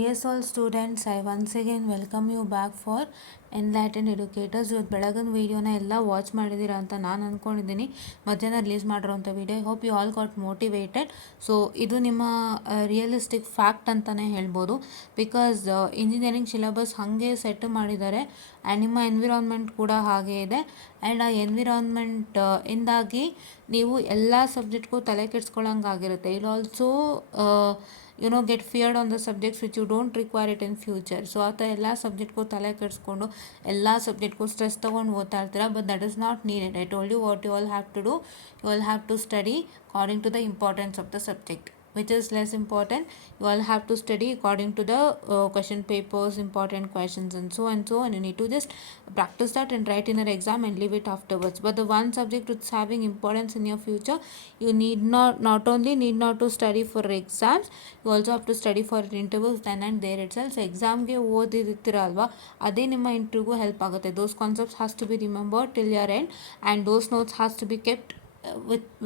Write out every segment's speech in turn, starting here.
Yes, all students, I once again welcome you back for enlighten educators. ಇವತ್ತು ಬೆಳಗಿನ ವೀಡಿಯೋನ ಎಲ್ಲ ವಾಚ್ ಮಾಡಿದ್ದೀರಾ ಅಂತ ನಾನು ಅಂದ್ಕೊಂಡಿದ್ದೀನಿ. ಮಧ್ಯಾಹ್ನ ರಿಲೀಸ್ ಮಾಡಿರೋಂಥ video. Hope you all got motivated. So ಇದು ನಿಮ್ಮ ರಿಯಲಿಸ್ಟಿಕ್ ಫ್ಯಾಕ್ಟ್ ಅಂತಲೇ ಹೇಳ್ಬೋದು. ಬಿಕಾಸ್ ಇಂಜಿನಿಯರಿಂಗ್ ಸಿಲೆಬಸ್ ಹಾಗೆ ಸೆಟ್ ಮಾಡಿದ್ದಾರೆ ಆ್ಯಂಡ್ ನಿಮ್ಮ ಎನ್ವಿರಾನ್ಮೆಂಟ್ ಕೂಡ ಹಾಗೆ ಇದೆ. ಆ್ಯಂಡ್ ಆ ಎನ್ವಿರಾನ್ಮೆಂಟ್ ಇಂದಾಗಿ ನೀವು ಎಲ್ಲ ಸಬ್ಜೆಕ್ಟ್ಗೂ ತಲೆ ಕೆಡ್ಸ್ಕೊಳ್ಳೋಂಗಾಗಿರುತ್ತೆ. ಇಲ್ಲಿ also get feared on the subjects which you don't require it in future. So ಆ ಥರ ಎಲ್ಲ ಸಬ್ಜೆಕ್ಟ್ಗೂ ತಲೆ ಕೆಡಿಸ್ಕೊಂಡು ಎಲ್ಲ ಸಬ್ಜೆಕ್ಟ್ಗೂ ಸ್ಟ್ರೆಸ್ ತೊಗೊಂಡು ಓದ್ತಾ ಇರ್ತೀರ. But that is not needed. I told you what you all have to do. You all have to study according to the importance of the subject. Which is less important, you all have to study according to the question papers, important questions and so and you need to just practice that and write in your exam and leave it afterwards. But the one subject which is having importance in your future, you not only need not to study for exams, you also have to study for interviews then and there itself. So exam ge ಓದಿರ್ತೀರಲ್ವಾ, ಅದೇ ನಿಮ್ಮ ಇಂಟರ್ವ್ಯೂಗೂ help ಆಗುತ್ತೆ. Those concepts has to be remembered till your end and those notes has to be kept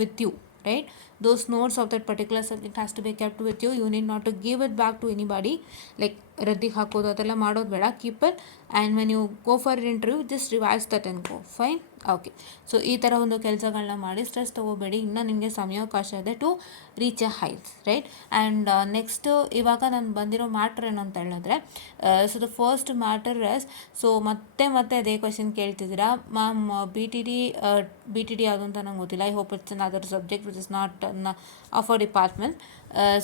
with you, right? Those notes of that particular subject has to be kept with you. You need not to give it back to anybody, like ರದ್ದಿಗೆ ಹಾಕೋದು ಅದೆಲ್ಲ ಮಾಡೋದು ಬೇಡ. Keep it and when you go for interview just revise that and go fine. Okay, so ಈ ಥರ ಒಂದು ಕೆಲಸಗಳನ್ನ ಮಾಡಿ ಸ್ಟ್ರೆಸ್ ತೊಗೋಬೇಡಿ. ಇನ್ನೂ ನಿಮಗೆ ಸಮಯಾವಕಾಶ ಇದೆ to reach a heights, right? And next ಇವಾಗ ನಾನು ಬಂದಿರೋ ಮ್ಯಾಟ್ರ್ ಏನು ಅಂತ ಹೇಳಿದ್ರೆ, so the first matter is, so ಮತ್ತೆ ಅದೇ ಕ್ವೆಶನ್ ಕೇಳ್ತಿದ್ದೀರಾ ಮ್ಯಾಮ್. ಬಿ ಟಿ ಡಿ ಯಾವುದು ಅಂತ ನಂಗೆ ಗೊತ್ತಿಲ್ಲ. I hope it's another subject which is not of a department.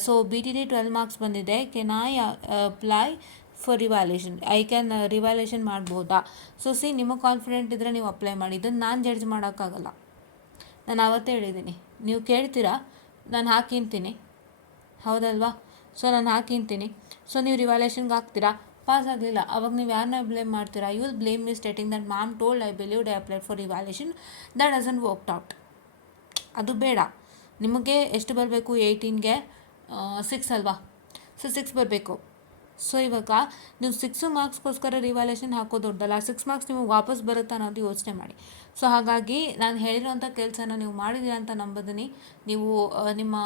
So B T D 12 marks ಬಂದಿದೆ. Can I apply for revaluation? I can revaluation ಮಾಡ್ಬೋದಾ? So ನಿಮಗೆ confident ಇದ್ದರೆ ನೀವು apply ಮಾಡಿ. ಇದನ್ನು ನಾನು ಜಡ್ಜ್ ಮಾಡೋಕ್ಕಾಗಲ್ಲ. ನಾನು ಆವತ್ತೇ ಹೇಳಿದ್ದೀನಿ, ನೀವು ಕೇಳ್ತೀರಾ, ನಾನು ಹಾಕಿಂತೀನಿ, ಹೌದಲ್ವಾ? ಸೊ ನಾನು ಹಾಕಿಂತೀನಿ. ಸೊ ನೀವು ರಿವ್ಯಾಲ್ಯೂಷನ್ಗೆ ಹಾಕ್ತೀರಾ, ಪಾಸ್ ಆಗಲಿಲ್ಲ, ಅವಾಗ ನೀವು ಯಾರನ್ನ ಬ್ಲೇಮ್ ಮಾಡ್ತೀರಾ? You will blame me stating that ma'am told I believed I applied for revaluation, that doesn't worked out. ಅದು ಬೇಡ. ನಿಮಗೆ ಎಷ್ಟು ಬರಬೇಕು? 18ಗೆ 6 ಅಲ್ವಾ? ಸೊ 6 ಬರಬೇಕು. ಸೊ ಇವಾಗ ನೀವು 6 ಮಾರ್ಕ್ಸ್ಗೋಸ್ಕರ ರಿವ್ಯಾಲ್ಯೂಷನ್ ಹಾಕೋದು ದೊಡ್ಡಲ್ಲ. 6 ಮಾರ್ಕ್ಸ್ ನಿಮಗೆ ವಾಪಸ್ ಬರುತ್ತಾ ಅನ್ನೋದು ಯೋಚನೆ ಮಾಡಿ. ಸೊ ಹಾಗಾಗಿ ನಾನು ಹೇಳಿರೋಂಥ ಕೆಲಸನ ನೀವು ಮಾಡಿದ್ದೀರಾ ಅಂತ ನಂಬಿದ್ದೀನಿ. ನೀವು ನಿಮ್ಮ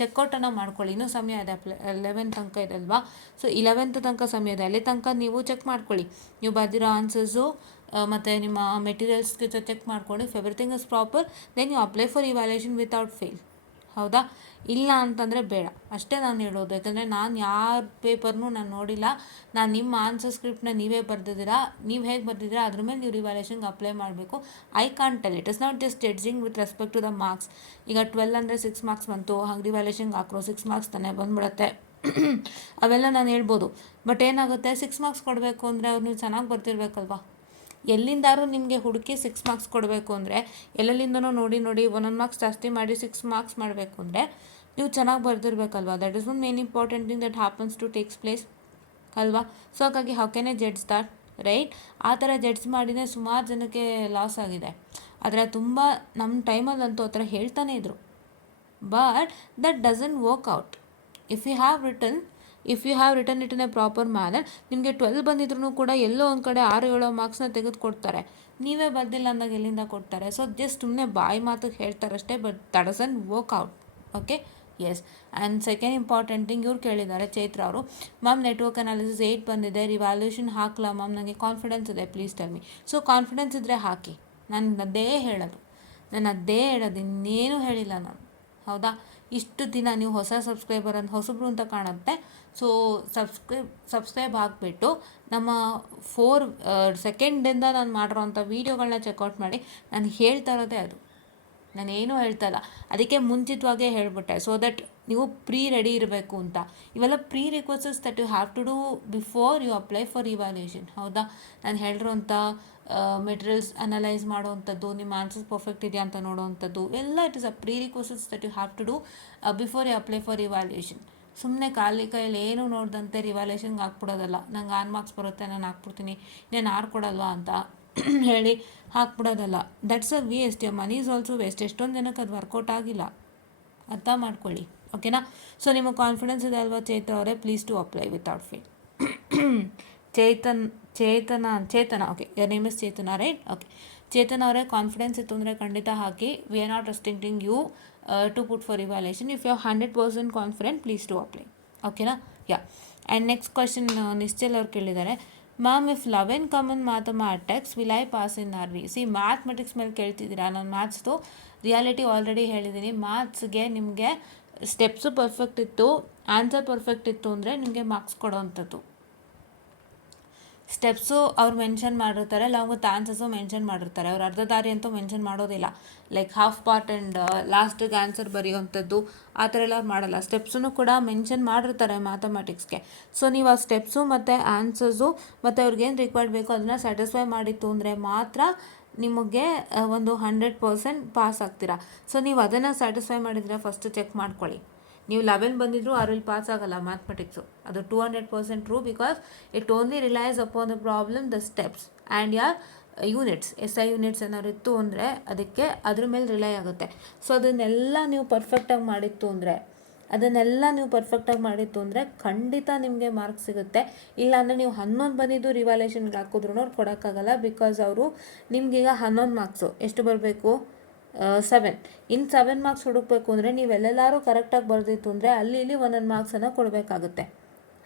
ಚೆಕ್ಔಟನ್ನು ಮಾಡ್ಕೊಳ್ಳಿ. ಇನ್ನೂ ಸಮಯ ಇದೆ. 11 ತನಕ ಇದೆ ಅಲ್ವಾ? ಸೊ 11th ತನಕ ಸಮಯ ಇದೆ. ಅಲ್ಲಿ ತನಕ ನೀವು ಚೆಕ್ ಮಾಡ್ಕೊಳ್ಳಿ. ನೀವು ಬರೆದಿರೋ ಆನ್ಸರ್ಸು ಮತ್ತು ನಿಮ್ಮ ಮೆಟೀರಿಯಲ್ಸ್ಗೆ ಚೆಕ್ ಮಾಡ್ಕೊಂಡು if everything is proper then you apply for evaluation without fail. ಹೌದಾ? ಇಲ್ಲ ಅಂತಂದರೆ ಬೇಡ, ಅಷ್ಟೇ ನಾನು ಹೇಳೋದು. ಯಾಕಂದರೆ ನಾನು ಯಾರ ಪೇಪರ್ನೂ ನಾನು ನೋಡಿಲ್ಲ. ನಾನು ನಿಮ್ಮ ಆನ್ಸರ್ ಸ್ಕ್ರಿಪ್ಟನ್ನ ನೀವೇ ಬರೆದಿದ್ದೀರಾ, ನೀವು ಹೇಗೆ ಬರೆದಿದ್ದೀರಾ ಅದ್ರ ಮೇಲೆ ನೀವು ರಿವ್ಯಾಲ್ಯೂಷನ್ಗೆ ಅಪ್ಲೈ ಮಾಡಬೇಕು. I can't tell. It is not just judging with respect to the marks. ಈಗ 12 ಅಂದರೆ 6 ಮಾರ್ಕ್ಸ್ ಬಂತು, ಹಾಗೆ ರಿವ್ಯಾಲ್ಯೂಷನ್ಗೆ ಹಾಕ್ರೋ 6 ಮಾರ್ಕ್ಸ್ ತಾನೇ ಬಂದುಬಿಡುತ್ತೆ. ಅವೆಲ್ಲ ನಾನು ಹೇಳ್ಬೋದು. ಬಟ್ ಏನಾಗುತ್ತೆ, 6 ಮಾರ್ಕ್ಸ್ ಕೊಡಬೇಕು ಅಂದರೆ ಅವ್ರು ನೀವು ಚೆನ್ನಾಗಿ ಬರ್ತಿರ್ಬೇಕಲ್ವಾ? ಎಲ್ಲಿಂದಾದ್ರೂ ನಿಮಗೆ ಹುಡುಕಿ 6 ಮಾರ್ಕ್ಸ್ ಕೊಡಬೇಕು ಅಂದರೆ, ಎಲ್ಲೆಲ್ಲಿಂದನೋ ನೋಡಿ ಒಂದೊಂದು ಮಾರ್ಕ್ಸ್ ಜಾಸ್ತಿ ಮಾಡಿ 6 ಮಾರ್ಕ್ಸ್ ಮಾಡಬೇಕು ಅಂದರೆ ನೀವು ಚೆನ್ನಾಗಿ ಬರೆದಿರ್ಬೇಕಲ್ವಾ? That is one main important thing that happens to takes place ಅಲ್ವಾ? ಸೊ ಹಾಗಾಗಿ how can I judge that, right? ಆ ಥರ ಜಡ್ಜ್ ಮಾಡಿದರೆ ಸುಮಾರು ಜನಕ್ಕೆ ಲಾಸ್ ಆಗಿದೆ. ಆದರೆ ತುಂಬ ನಮ್ಮ ಟೈಮಲ್ಲಂತೂ ಆ ಥರ ಹೇಳ್ತಾನೇ ಇದ್ರು. But that doesn't work out. If you have written it in a proper manner, ನಿಮಗೆ 12 ಬಂದಿದ್ರು ಕೂಡ ಎಲ್ಲೋ ಒಂದು ಕಡೆ 6-7 ಮಾರ್ಕ್ಸ್ನ ತೆಗೆದುಕೊಡ್ತಾರೆ. ನೀವೇ ಬರ್ದಿಲ್ಲ ಅಂದಾಗ ಎಲ್ಲಿಂದ ಕೊಡ್ತಾರೆ? ಸೊ ಜಸ್ಟ್ ಸುಮ್ಮನೆ ಬಾಯಿ ಮಾತಿಗೆ ಹೇಳ್ತಾರಷ್ಟೇ, but that doesn't work out. Okay, yes. And second important thing ಇವ್ರು ಕೇಳಿದ್ದಾರೆ, ಚೈತ್ರ ಅವರು. ಮ್ಯಾಮ್ ನೆಟ್ವರ್ಕ್ ಅನಾಲಿಸಿಸ್ 8 ಬಂದಿದೆ, ರಿವ್ಯಾಲ್ಯೂಷನ್ ಹಾಕಲ್ಲ ಮ್ಯಾಮ್, ನನಗೆ ಕಾನ್ಫಿಡೆನ್ಸ್ ಇದೆ, please tell me. So confidence ಇದ್ದರೆ ಹಾಕಿ. ನಾನು ಅದೇ ಹೇಳೋದು, ಇನ್ನೇನು ಹೇಳಿಲ್ಲ ನಾನು. ಹೌದಾ? ಇಷ್ಟು ದಿನ ನೀವು ಹೊಸ ಸಬ್ಸ್ಕ್ರೈಬರ್ ಅಂತ ಹೊಸಬ್ರು ಅಂತ ಕಾಣುತ್ತೆ. ಸೊ ಸಬ್ಸ್ಕ್ರೈಬ್ ಆಗಿಬಿಟ್ಟು ನಮ್ಮ 4 ಸೆಕೆಂಡಿಂದ ನಾನು ಮಾಡಿರೋಂಥ ವೀಡಿಯೋಗಳನ್ನ ಚೆಕ್ಔಟ್ ಮಾಡಿ. ನಾನು ಹೇಳ್ತಾ ಇರೋದೇ ಅದು, ನಾನೇನು ಹೇಳ್ತಾ ಇಲ್ಲ. ಅದಕ್ಕೆ ಮುಂಚಿತವಾಗೇ ಹೇಳಿಬಿಟ್ಟೆ, ಸೊ ದಟ್ ನೀವು ಪ್ರೀ ರೆಡಿ ಇರಬೇಕು ಅಂತ. ಇವೆಲ್ಲ pre requests that you have to do before you apply for evaluation. ಹೌದಾ? ನಾನು ಹೇಳಿರೋಂಥ ಮೆಟೀರಿಯಲ್ಸ್ ಅನಲೈಸ್ ಮಾಡೋವಂಥದ್ದು, ನಿಮ್ಮ ಆನ್ಸರ್ಸ್ ಪರ್ಫೆಕ್ಟ್ ಇದೆಯಾ ಅಂತ ನೋಡೋವಂಥದ್ದು ಎಲ್ಲ it is a pre requests that you have to do before you apply for evaluation. ಸುಮ್ಮನೆ ಖಾಲಿ ಕೈಯಲ್ಲಿ ಏನೂ ನೋಡ್ದಂತೆ ರಿವ್ಯಾಲ್ಯೂಷನ್ಗೆ ಹಾಕ್ಬಿಡೋದಲ್ಲ. ನಂಗೆ 6 ಮಾರ್ಕ್ಸ್ ಬರುತ್ತೆ, ನಾನು ಹಾಕ್ಬಿಡ್ತೀನಿ, ನಾನು 6 ಕೊಡಲ್ವಾ ಅಂತ ಹೇಳಿ ಹಾಕ್ಬಿಡೋದಲ್ಲ. That's a waste. Your money is also waste. ಎಷ್ಟೊಂದು ಜನಕ್ಕೆ ಅದು ವರ್ಕೌಟ್ ಆಗಿಲ್ಲ. ಅರ್ಥ ಮಾಡ್ಕೊಳ್ಳಿ, ಓಕೆನಾ? ಸೊ ನಿಮಗೆ ಕಾನ್ಫಿಡೆನ್ಸ್ ಇದೆ ಅಲ್ವಾ ಚೇತನ ಅವರೇ? Please to apply without fail. Chetana okay, your name is Chetana, right? Okay, Chetana ಅವರೇ, ಕಾನ್ಫಿಡೆನ್ಸ್ ಇತ್ತು ಅಂದರೆ ಖಂಡಿತ ಹಾಕಿ. We are not restricting you to put for evaluation. If you are 100% confident, please to apply. ಓಕೆನಾ? Yeah. And next question Nischal ಅವ್ರು ಕೇಳಿದ್ದಾರೆ, ma'am if 11 common mathematics will I pass in R V? See mathematics ಮೇಲೆ ಕೇಳ್ತಿದ್ದೀರಾ, ನಾನು ಮ್ಯಾಥ್ಸ್ದು reality already ಹೇಳಿದ್ದೀನಿ. ಮ್ಯಾಥ್ಸ್ಗೆ ನಿಮಗೆ steps perfect ಇತ್ತು, ಆನ್ಸರ್ ಪರ್ಫೆಕ್ಟ್ ಇತ್ತು ಅಂದರೆ ನಿಮಗೆ ಮಾರ್ಕ್ಸ್ ಕೊಡೋವಂಥದ್ದು. ಸ್ಟೆಪ್ಸು ಅವ್ರು ಮೆನ್ಷನ್ ಮಾಡಿರ್ತಾರೆ, ಲಾಂಗ್ ವಿತ್ ಆನ್ಸರ್ಸು ಮೆನ್ಷನ್ ಮಾಡಿರ್ತಾರೆ. ಅವ್ರು ಅರ್ಧ ದಾರಿ ಅಂತೂ ಮೆನ್ಷನ್ ಮಾಡೋದಿಲ್ಲ, ಲೈಕ್ ಹಾಫ್ ಪಾರ್ಟ್ ಆ್ಯಂಡ್ ಲಾಸ್ಟಿಗೆ ಆನ್ಸರ್ ಬರೆಯುವಂಥದ್ದು ಆ ಥರ ಎಲ್ಲ ಅವ್ರು ಮಾಡಲ್ಲ. ಸ್ಟೆಪ್ಸನ್ನು ಕೂಡ ಮೆನ್ಷನ್ ಮಾಡಿರ್ತಾರೆ ಮ್ಯಾಥಮೆಟಿಕ್ಸ್ಗೆ. ಸೊ ನೀವು ಆ ಸ್ಟೆಪ್ಸು ಮತ್ತು ಆನ್ಸರ್ಸು ಮತ್ತು ಅವ್ರಿಗೇನು ರಿಕ್ವೈರ್ಡ್ ಬೇಕೋ ಅದನ್ನು ಸ್ಯಾಟಿಸ್ಫೈ ಮಾಡಿತ್ತು ಅಂದರೆ ಮಾತ್ರ ನಿಮಗೆ ಒಂದು 100% ಪಾಸ್ ಆಗ್ತೀರಾ. ಸೊ ನೀವು ಅದನ್ನು ಸ್ಯಾಟಿಸ್ಫೈ ಮಾಡಿದರೆ ಫಸ್ಟ್ ಚೆಕ್ ಮಾಡ್ಕೊಳ್ಳಿ. ನೀವು 11 ಬಂದಿದ್ರು ಅದ್ರಲ್ಲಿ ಪಾಸ್ ಆಗಲ್ಲ ಮ್ಯಾಥಮೆಟಿಕ್ಸು, ಅದು 200% true, because it only realise upon the problem, the steps and ಯಾರ್ ಯೂನಿಟ್ಸ್. SI ಯೂನಿಟ್ಸ್ ಏನಾದ್ರು ಇತ್ತು ಅಂದರೆ ಅದಕ್ಕೆ ಅದ್ರ ಮೇಲೆ ರಿಲೈ ಆಗುತ್ತೆ. ಸೊ ಅದನ್ನೆಲ್ಲ ನೀವು ಪರ್ಫೆಕ್ಟಾಗಿ ಮಾಡಿತ್ತು ಅಂದರೆ ಖಂಡಿತ ನಿಮಗೆ ಮಾರ್ಕ್ಸ್ ಸಿಗುತ್ತೆ. ಇಲ್ಲಾಂದರೆ ನೀವು 11 ಬಂದಿದ್ದು ರಿವಾಲ್ಯೂಷನ್ಗೆ ಹಾಕಿದ್ರು ಅವ್ರು ಕೊಡೋಕ್ಕಾಗಲ್ಲ, ಬಿಕಾಸ್ ಅವರು ನಿಮಗೀಗ 11 ಮಾರ್ಕ್ಸು ಎಷ್ಟು ಬರಬೇಕು, 7. ಇನ್ನು 7 ಮಾರ್ಕ್ಸ್ ಹುಡುಕಬೇಕು ಅಂದರೆ ನೀವೆಲ್ಲೆಲ್ಲರೂ ಕರೆಕ್ಟಾಗಿ ಬರೆದಿತ್ತು ಅಂದರೆ ಅಲ್ಲಿ ಇಲ್ಲಿ ಒಂದೊಂದು ಮಾರ್ಕ್ಸನ್ನು ಕೊಡಬೇಕಾಗುತ್ತೆ,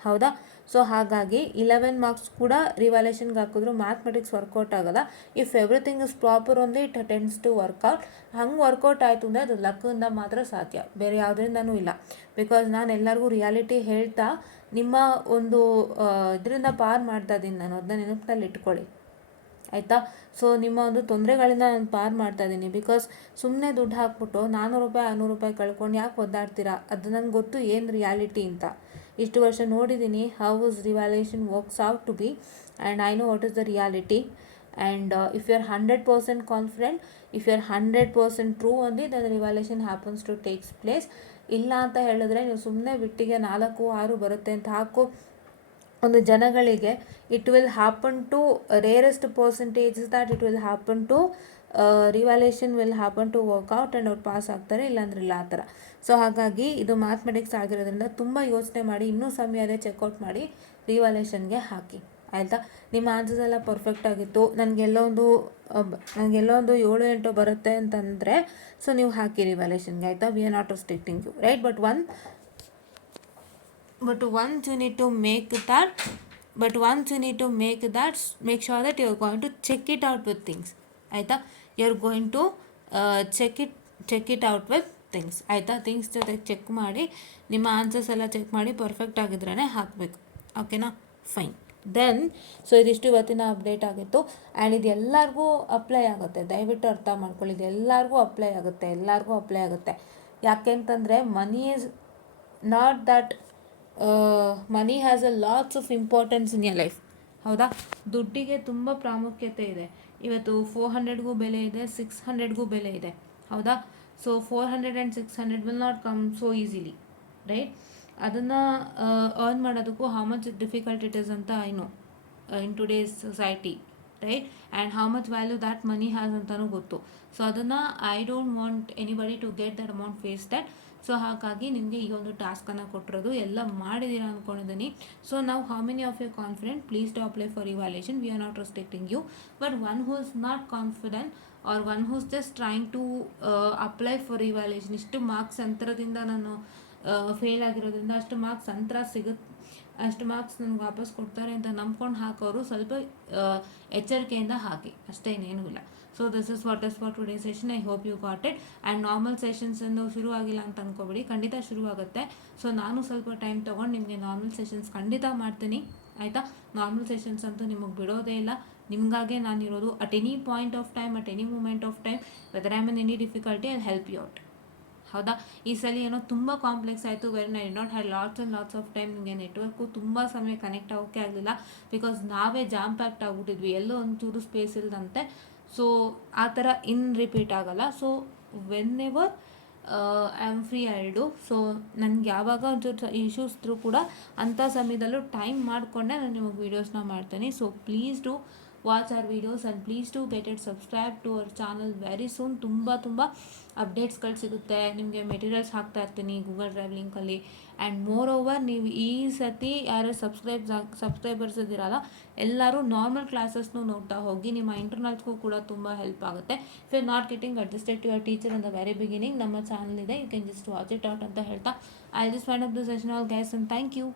ಹೌದಾ? ಸೊ ಹಾಗಾಗಿ 11 ಮಾರ್ಕ್ಸ್ ಕೂಡ ರಿವಾಲ್ಯೂಷನ್ಗೆ ಹಾಕಿದ್ರು ಮ್ಯಾಥಮೆಟಿಕ್ಸ್ ವರ್ಕೌಟ್ ಆಗೋಲ್ಲ. If everything is proper only it tends to work out. ಹಂಗೆ ವರ್ಕೌಟ್ ಆಯಿತು ಅಂದರೆ ಅದು ಲಕ್ಕಿಂದ ಮಾತ್ರ ಸಾಧ್ಯ, ಬೇರೆ ಯಾವುದರಿಂದನೂ ಇಲ್ಲ. ಬಿಕಾಸ್ ನಾನು ಎಲ್ಲರಿಗೂ ರಿಯಾಲಿಟಿ ಹೇಳ್ತಾ ನಿಮ್ಮ ಒಂದು ಇದರಿಂದ ಪಾರ್ ಮಾಡ್ತಾ ಇದ್ದೀನಿ, ನಾನು ಅದನ್ನ ನೆನಪಿನಲ್ಲಿ ಇಟ್ಕೊಳ್ಳಿ, ಆಯಿತಾ? ಸೊ ನಿಮ್ಮ ಒಂದು ತೊಂದರೆಗಳಿಂದ ನಾನು ಪಾರ್ ಮಾಡ್ತಾ ಇದ್ದೀನಿ. ಬಿಕಾಸ್ ಸುಮ್ಮನೆ ದುಡ್ಡು ಹಾಕ್ಬಿಟ್ಟು 400 ರೂಪಾಯಿ 600 ರೂಪಾಯಿ ಕಳ್ಕೊಂಡು ಯಾಕೆ ಒದ್ದಾಡ್ತೀರಾ? ಅದು ನನಗೆ ಗೊತ್ತು ಏನು ರಿಯಾಲಿಟಿ ಅಂತ. ಇಷ್ಟು ವರ್ಷ ನೋಡಿದ್ದೀನಿ how is revaluation works out to be, and I know what is the reality. And if you are 100% confident, if you are 100% true only, then revaluation happens to takes place. ಇಲ್ಲ ಅಂತ ಹೇಳಿದ್ರೆ ನೀವು ಸುಮ್ಮನೆ ಬಿಟ್ಟಿಗೆ 4 6 ಬರುತ್ತೆ ಅಂತ ಹಾಕು ಒಂದು ಜನಗಳಿಗೆ, it will happen to rarest percentages that it will happen to revaluation will happen to work out and ಅವ್ರು ಪಾಸ್ ಆಗ್ತಾರೆ, ಇಲ್ಲಾಂದ್ರೆ ಇಲ್ಲ ಆ ಥರ. ಸೊ ಹಾಗಾಗಿ ಇದು ಮ್ಯಾಥಮೆಟಿಕ್ಸ್ ಆಗಿರೋದ್ರಿಂದ ತುಂಬ ಯೋಚನೆ ಮಾಡಿ, ಇನ್ನೂ ಸಮಯ ಅದೇ ಚೆಕ್ಔಟ್ ಮಾಡಿ ರಿವ್ಯಾಲ್ಯೂಷನ್ಗೆ ಹಾಕಿ, ಆಯಿತಾ? ನಿಮ್ಮ ಆನ್ಸರ್ಸ್ ಎಲ್ಲ ಪರ್ಫೆಕ್ಟ್ ಆಗಿತ್ತು, ನನಗೆಲ್ಲೋ ಒಂದು 7-8 ಬರುತ್ತೆ ಅಂತಂದರೆ ಸೊ ನೀವು ಹಾಕಿ ರಿವ್ಯಾಲ್ಯೂಷನ್ಗೆ, ಆಯಿತಾ? We are not restricting you, right? But once you need to make that, make sure that you are going to check it out with things, ಆಯಿತಾ? you are going to check it out with things, ಆಯಿತಾ? Things ಜೊತೆ check ಮಾಡಿ, ನಿಮ್ಮ answers ಎಲ್ಲ check ಮಾಡಿ perfect ಆಗಿದ್ರೇ ಹಾಕಬೇಕು, ಓಕೆನಾ? Fine. Then so ಇದಿಷ್ಟು ಇವತ್ತಿನ ಅಪ್ಡೇಟ್ ಆಗಿತ್ತು. ಆ್ಯಂಡ್ ಇದು ಎಲ್ಲರಿಗೂ ಅಪ್ಲೈ ಆಗುತ್ತೆ, ದಯವಿಟ್ಟು ಅರ್ಥ ಮಾಡ್ಕೊಳ್ಳಿ. ಇದು ಎಲ್ಲರಿಗೂ ಅಪ್ಲೈ ಆಗುತ್ತೆ. ಯಾಕೆ ಅಂತಂದರೆ money is not that money has a lots of importance in your life, ಹೌದಾ? ದುಡ್ಡಿಗೆ ತುಂಬ ಪ್ರಾಮುಖ್ಯತೆ ಇದೆ. ಇವತ್ತು 400ಗೂ ಬೆಲೆ ಇದೆ, 600ಗೂ ಬೆಲೆ ಇದೆ, ಹೌದಾ? So 400 and 600 will not come so easily, right? ಅದನ್ನು ಅರ್ನ್ ಮಾಡೋದಕ್ಕೂ how much difficult it is ಅಂತ I know in today's society, right? And how much value that money has ಅಂತಲೂ ಗೊತ್ತು. ಸೊ ಅದನ್ನು I don't want anybody to get that amount face that. So ಹಾಗಾಗಿ ನಿಮಗೆ ಈ ಒಂದು ಟಾಸ್ಕನ್ನು ಕೊಟ್ಟಿರೋದು, ಎಲ್ಲ ಮಾಡಿದ್ದೀರಾ ಅಂದ್ಕೊಂಡಿದ್ದೀನಿ. ಸೊ ನಾವು how many of you confident, please to apply for evaluation. We are not restricting you, but one who is not confident or one who is just trying to apply for evaluation, ಇಷ್ಟು marks ಅಂತರದಿಂದ ನಾನು fail ಆಗಿರೋದ್ರಿಂದ ಅಷ್ಟು marks ಅಂತರ ಅಷ್ಟು marks ನನಗೆ ವಾಪಸ್ ಕೊಡ್ತಾರೆ ಅಂತ ನಂಬ್ಕೊಂಡು ಹಾಕೋರು ಸ್ವಲ್ಪ ಎಚ್ಚರಿಕೆಯಿಂದ ಹಾಕಿ, ಅಷ್ಟೇ, ಇನ್ನೇನೂ ಇಲ್ಲ. So this is what is for today session. I hope you got it. And normal ಸೆಷನ್ಸನ್ನು ಶುರುವಾಗಿಲ್ಲ ಅಂತ ಅಂದ್ಕೊಬೇಡಿ, ಖಂಡಿತ ಶುರುವಾಗುತ್ತೆ. ಸೊ ನಾನು ಸ್ವಲ್ಪ ಟೈಮ್ ತೊಗೊಂಡು ನಿಮಗೆ ನಾರ್ಮಲ್ ಸೆಷನ್ಸ್ ಖಂಡಿತ ಮಾಡ್ತೀನಿ, ಆಯಿತಾ? ನಾರ್ಮಲ್ ಸೆಷನ್ಸ್ ಅಂತೂ ನಿಮಗೆ ಬಿಡೋದೇ ಇಲ್ಲ, ನಿಮಗಾಗೆ ನಾನಿರೋದು. At any point of time, at any moment of time, whether I am in any difficulty, I help you out, ಹೌದಾ? ಈ ಸಲ ಏನೋ ತುಂಬ ಕಾಂಪ್ಲೆಕ್ಸ್ ಆಯಿತು, where I not had lots of time. ನಿಮಗೆ ನೆಟ್ವರ್ಕು ತುಂಬ ಸಮಯ ಕನೆಕ್ಟ್ ಆಗೋಕ್ಕೆ ಆಗಲಿಲ್ಲ, ಬಿಕಾಸ್ ನಾವೇ ಜಾಮ್ ಪ್ಯಾಕ್ಟ್ ಆಗಿಬಿಟ್ಟಿದ್ವಿ, ಎಲ್ಲೋ ಒಂಚೂರು ಸ್ಪೇಸ್ ಇಲ್ಲದಂತೆ. ಸೊ ಆ ಥರ ರಿಪೀಟ್ ಆಗೋಲ್ಲ. So when ever I am free I do. So ನನಗೆ ಯಾವಾಗ ಒಂಚೂರು ಇಶ್ಯೂಸ್ ಇದ್ರೂ ಕೂಡ ಅಂಥ ಸಮಯದಲ್ಲೂ ಟೈಮ್ ಮಾಡಿಕೊಂಡೆ ನಾನು ನಿಮಗೆ ವೀಡಿಯೋಸ್ನ ಮಾಡ್ತೀನಿ. So please do watch our videos and please to get it subscribe to our channel very soon. ತುಂಬ ಅಪ್ಡೇಟ್ಸ್ಗಳು ಸಿಗುತ್ತೆ ನಿಮಗೆ, ಮೆಟೀರಿಯಲ್ಸ್ ಹಾಕ್ತಾ ಇರ್ತೀನಿ ಗೂಗಲ್ ಡ್ರೈವ್ ಲಿಂಕಲ್ಲಿ. ಆ್ಯಂಡ್ ಮೋರ್ ಓವರ್, ನೀವು ಈ ಸತಿ ಯಾರು ಸಬ್ಸ್ಕ್ರೈಬರ್ಸ್ ಇದ್ದೀರಲ್ಲ, ಎಲ್ಲರೂ ನಾರ್ಮಲ್ ಕ್ಲಾಸಸ್ನು ನೋಡ್ತಾ ಹೋಗಿ, ನಿಮ್ಮ ಇಂಟರ್ನಲ್ಸ್ಗೂ ಕೂಡ ತುಂಬ ಹೆಲ್ಪ್ ಆಗುತ್ತೆ. If you are not getting adjusted to your teacher in the very beginning, ನಮ್ಮ ಚಾನಲ್ ಇದೆ, you can just watch it out ಅಂತ ಹೇಳ್ತಾ I just wind up the session all guys, and thank you.